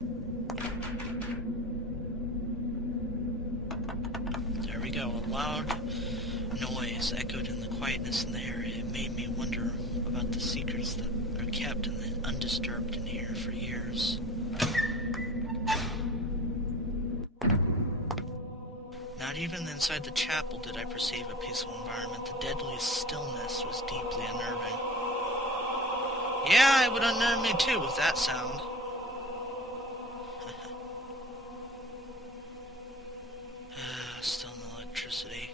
There we go. A loud noise echoed in the quietness in the area. It made me wonder about the secrets that are kept and undisturbed in here for years. Not even inside the chapel did I perceive a peaceful environment. The deadly stillness was deeply unnerving. Yeah, it would unnerve me too with that sound. Still no electricity.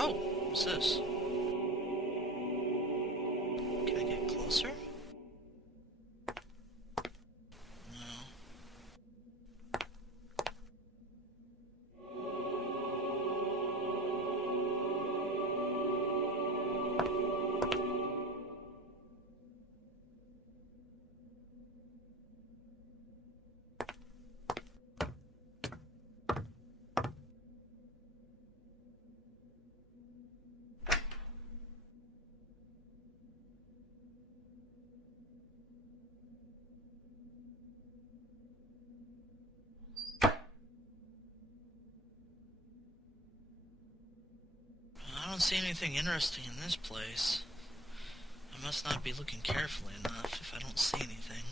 Oh, what's this? Can I get closer? No. I don't see anything interesting in this place. I must not be looking carefully enough if I don't see anything.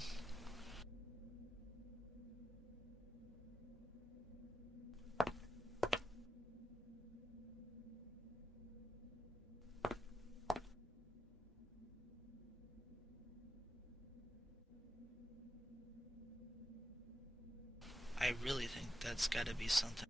I really think that's gotta be something.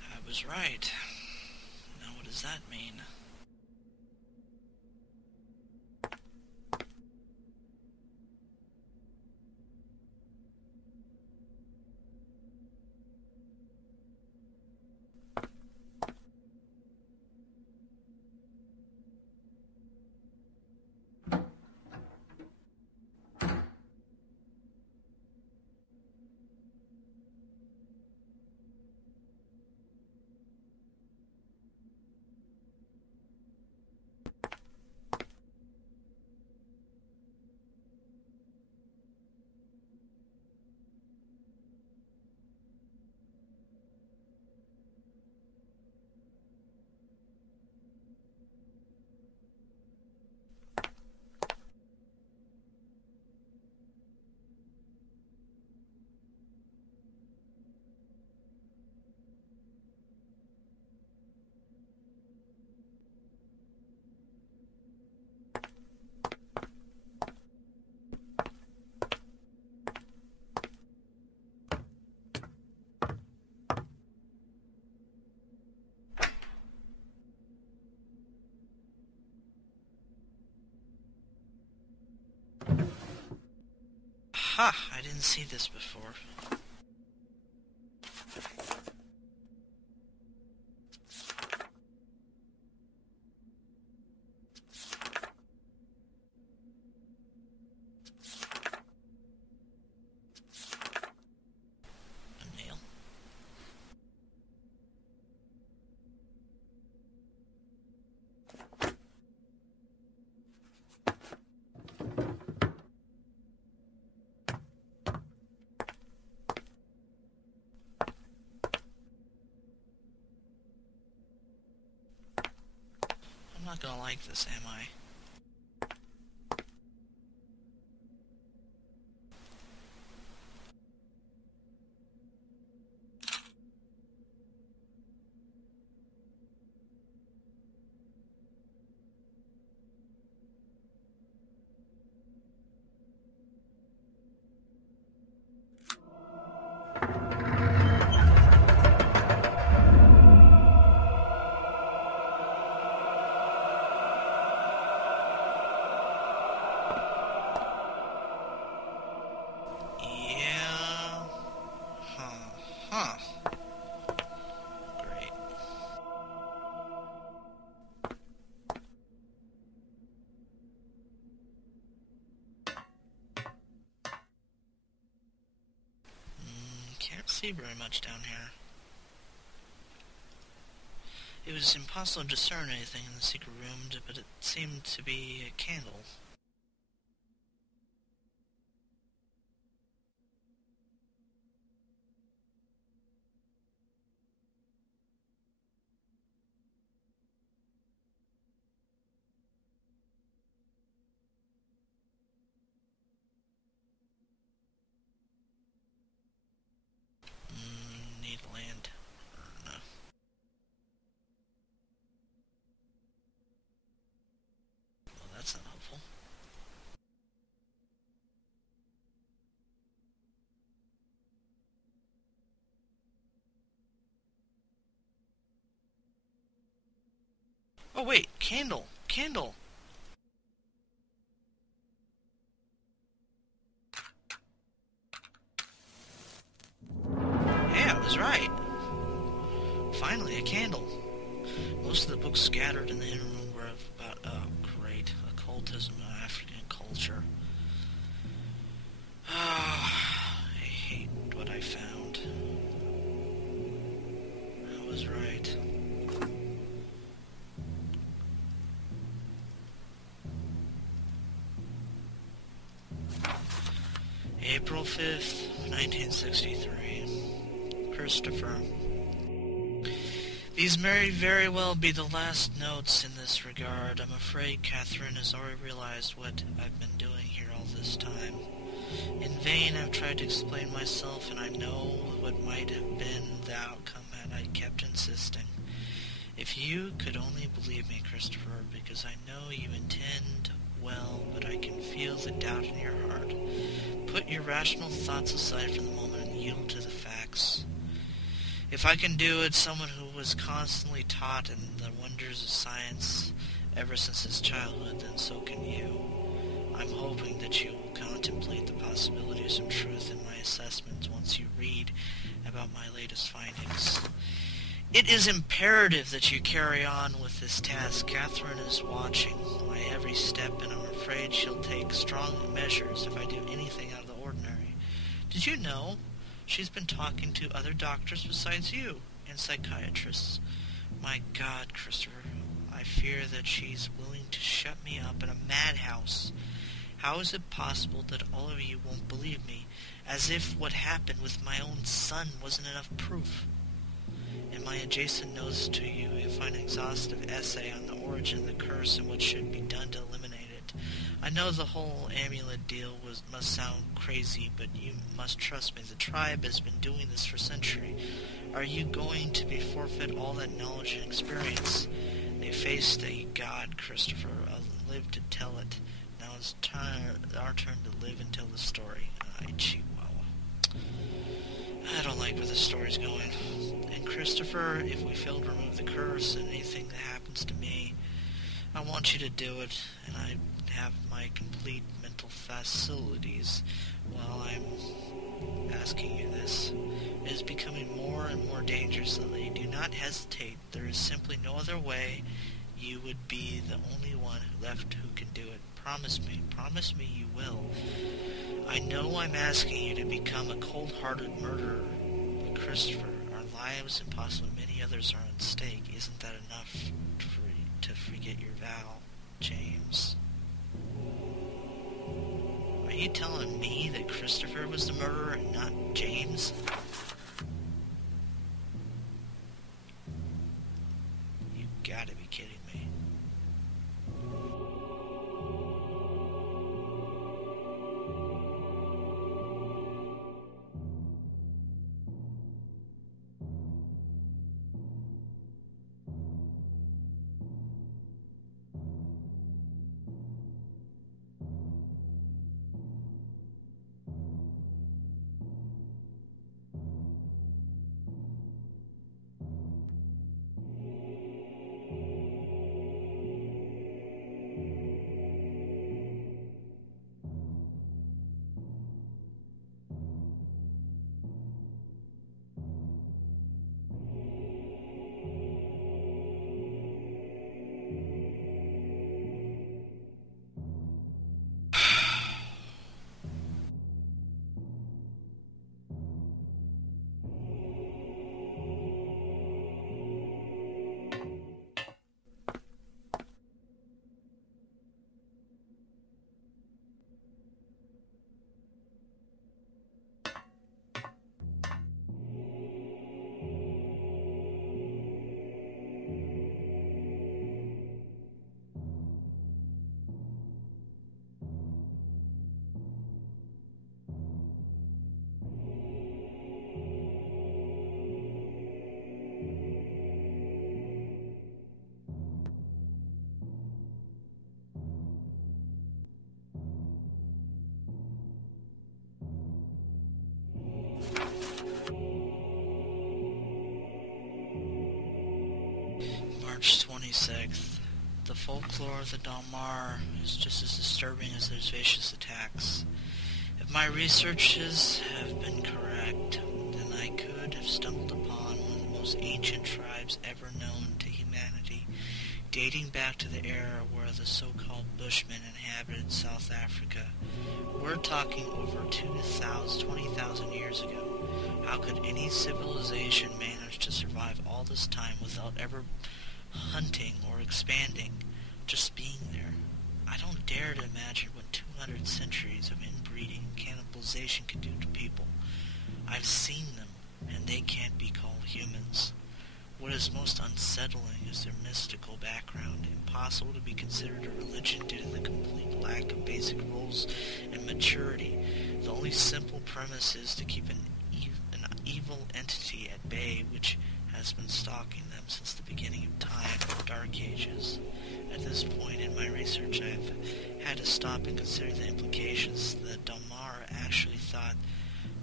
I was right. Now what does that mean? Aha! I didn't see this before. A nail. I'm not gonna like this, am I? Yeah. Huh. Great. Can't see very much down here. It was impossible to discern anything in the secret room, but it seemed to be a candle. Need land. No. Well, that's not helpful. Oh wait, candle! Candle! Yeah, I was right. Finally, a candle. Most of the books scattered in the inner room were about, great, occultism and African culture. I hate what I found. I was right. April 5th, 1963. Christopher. These may very well be the last notes in this regard. I'm afraid Catherine has already realized what I've been doing here all this time. In vain I've tried to explain myself, and I know what might have been the outcome had I kept insisting. If you could only believe me, Christopher, because I know you intend well, but I can feel the doubt in your heart. Put your rational thoughts aside for the moment and yield to the facts. If I can do it, someone who was constantly taught in the wonders of science ever since his childhood, then so can you. I'm hoping that you will contemplate the possibility of some truth in my assessments once you read about my latest findings. It is imperative that you carry on with this task. Catherine is watching my every step, and I'm afraid she'll take strong measures if I do anything out of the ordinary. Did you know she's been talking to other doctors besides you, and psychiatrists? My God, Christopher, I fear that she's willing to shut me up in a madhouse. How is it possible that all of you won't believe me, as if what happened with my own son wasn't enough proof? In my adjacent notes to you, you'll find an exhaustive essay on the origin of the curse and what should be done to eliminate it. I know the whole amulet deal must sound crazy, but you must trust me. The tribe has been doing this for centuries. Are you going to forfeit all that knowledge and experience? They faced a god, Christopher. I'll live to tell it. Now it's our turn to live and tell the story. Chihuahua. I don't like where this story's going. And Christopher, if we fail to remove the curse and anything that happens to me, I want you to do it, and I have my complete mental facilities while I'm asking you this. It is becoming more and more dangerous lately. Do not hesitate. There is simply no other way. You would be the only one left who can do it. Promise me you will. I know I'm asking you to become a cold-hearted murderer, but Christopher, our lives and possibly many others are at stake. Isn't that enough to forget your vow, James? Are you telling me that Christopher was the murderer and not James? You gotta be kidding me. March 26th. The folklore of the Darar is just as disturbing as their vicious attacks. If my researches have been correct, then I could have stumbled upon one of the most ancient tribes ever known to humanity, dating back to the era where the so-called Bushmen inhabited South Africa. We're talking over 20,000 years ago. How could any civilization manage to survive all this time without ever hunting or expanding, just being there? I don't dare to imagine what 200 centuries of inbreeding and cannibalization could do to people. I've seen them, and they can't be called humans. What is most unsettling is their mystical background, impossible to be considered a religion due to the complete lack of basic rules and maturity. The only simple premise is to keep an evil entity at bay, which has been stalking them since the beginning of time, the Dark Ages. At this point in my research, I've had to stop and consider the implications. The Darar actually thought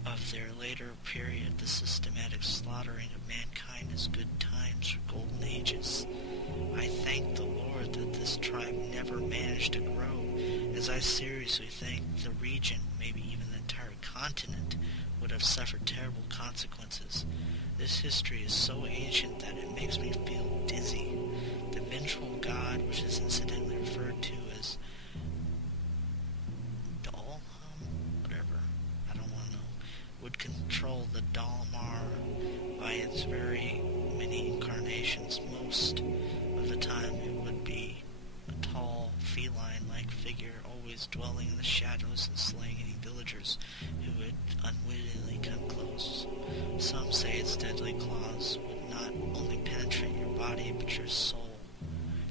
of their later period, the systematic slaughtering of mankind, as good times for golden ages. I thank the Lord that this tribe never managed to grow, as I seriously think the region, maybe even the entire continent, would have suffered terrible consequences. This history is so ancient that it makes me feel dizzy. The vengeful god, which is incidentally referred to as whatever, I don't want to know, would control the Darar by its very many incarnations. Most of the time it would be a tall, feline-like figure, always dwelling in the shadows and slaying any villagers who would unwittingly come close. Some say its deadly claws would not only penetrate your body, but your soul.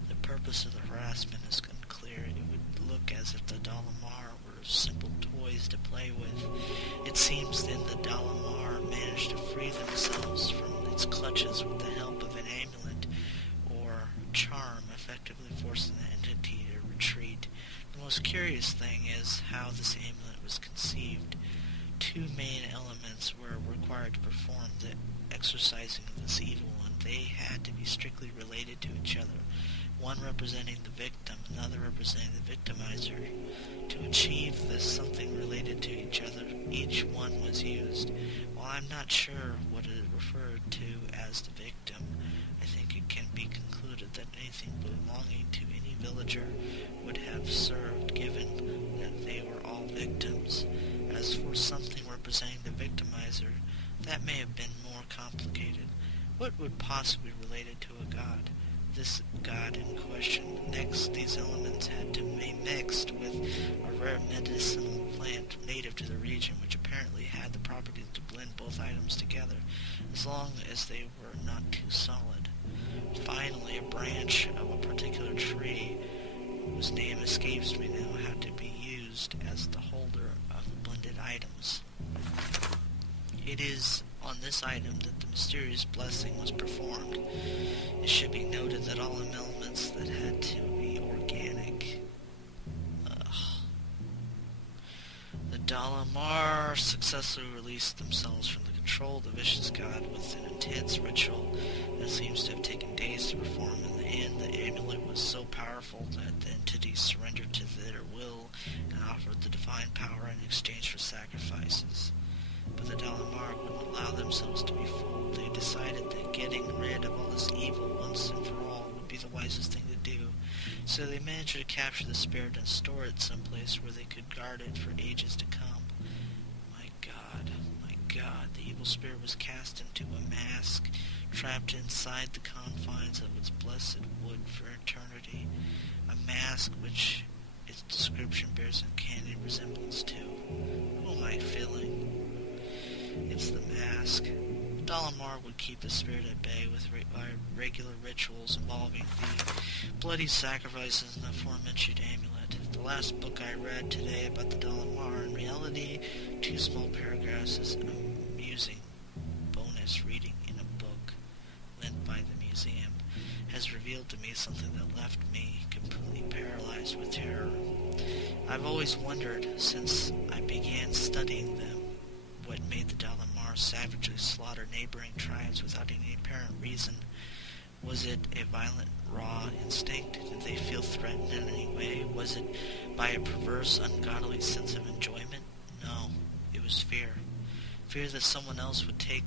The purpose of the harassment is unclear. It would look as if the Darar were simple toys to play with. It seems then the Darar managed to free themselves from its clutches with the help of an amulet or charm, effectively forcing the entity to retreat. The most curious thing is how this amulet was conceived. Two main elements were required to perform the exorcising of this evil, and they had to be strictly related to each other. one representing the victim, another representing the victimizer. To achieve this something related to each other, each one was used. While I'm not sure what it referred to as the victim, I think it can be concluded that anything belonging to any villager would have served, given that they were all victims. As for something representing the victimizer, that may have been more complicated. What would possibly be related to a god? This god in question. Next, these elements had to be mixed with a rare medicinal plant native to the region, which apparently had the property to blend both items together, as long as they were not too solid. Finally, a branch of a particular tree, whose name escapes me now, had to be used as the holder of the blended items. It is on this item that the mysterious blessing was performed. It should be noted that all elements that had to be organic. The Darar successfully released themselves from the control of the vicious god with an intense ritual that seems to have taken days to perform. In the end, the amulet was so powerful that the entities surrendered to their will and offered the divine power in exchange for sacrifices. But the Dalar wouldn't allow themselves to be fooled. They decided that getting rid of all this evil once and for all would be the wisest thing to do. So they managed to capture the spirit and store it someplace where they could guard it for ages to come. My God, the evil spirit was cast into a mask, trapped inside the confines of its blessed wood for eternity. A mask which its description bears uncanny resemblance to. Who am I feeling? It's the mask. Dalamar would keep the spirit at bay with regular rituals involving the bloody sacrifices in the aforementioned amulet. The last book I read today about the Dalamar, in reality, 2 small paragraphs, is an amusing bonus reading in a book lent by the museum, has revealed to me something that left me completely paralyzed with terror. I've always wondered, since I began studying them, what made the Dalamar savagely slaughter neighboring tribes without any apparent reason. Was it a violent, raw instinct? Did they feel threatened in any way? Was it by a perverse, ungodly sense of enjoyment? No, it was fear. Fear that someone else would take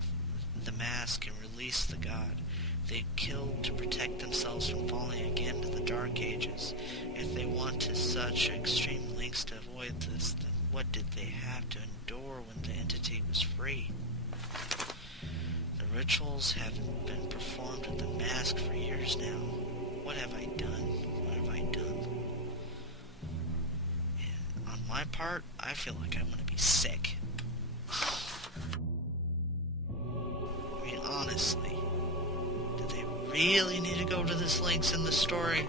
the mask and release the god. They killed to protect themselves from falling again into the Dark Ages. If they went to such extreme lengths to avoid this, then what did they have to endure when the entity was free? The rituals haven't been performed with the mask for years now. What have I done? What have I done? And on my part, I feel like I want to be sick. I mean, honestly, did they really need to go to this lengths in the story?